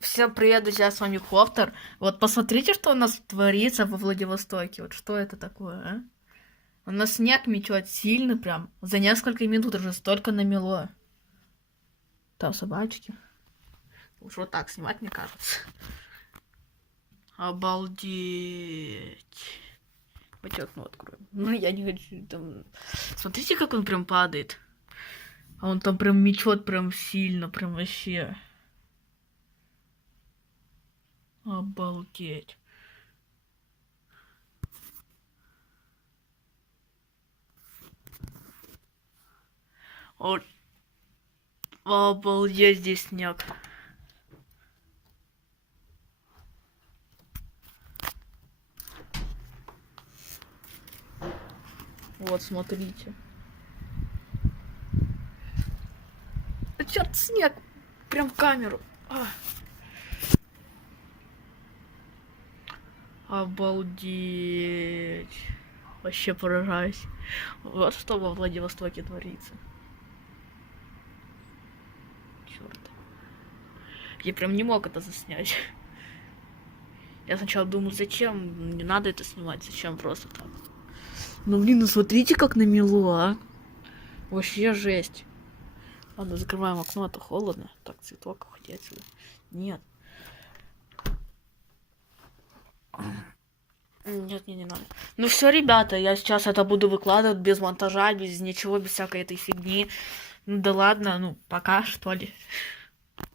Всем привет, друзья, с вами Коптер. Вот посмотрите, что у нас творится во Владивостоке. Вот что это такое, а? У нас снег метет сильно прям. За несколько минут уже столько намело. Там собачки. Лучше вот так снимать, мне кажется. Обалдеть. Давайте окно откроем. Ну, я не хочу там... Смотрите, как он прям падает. А он там прям мечет прям сильно, прям вообще. Обалдеть. Вот. Обалдеть, здесь снег. Вот, смотрите. Черт, снег! Прям в камеру. Обалдеть. Вообще поражаюсь. Вот что во Владивостоке творится. Черт. Я прям не мог это заснять. Я сначала думал, зачем? Не надо это снимать, зачем просто так. Ну блин, ну смотрите, как намело, а. Вообще жесть. Ладно, закрываем окно, а то холодно. Так, цветок, уходи отсюда. Нет. Нет, мне не надо. Ну все, ребята, я сейчас это буду выкладывать без монтажа, без ничего, без всякой этой фигни. Ну да ладно, ну пока, что ли.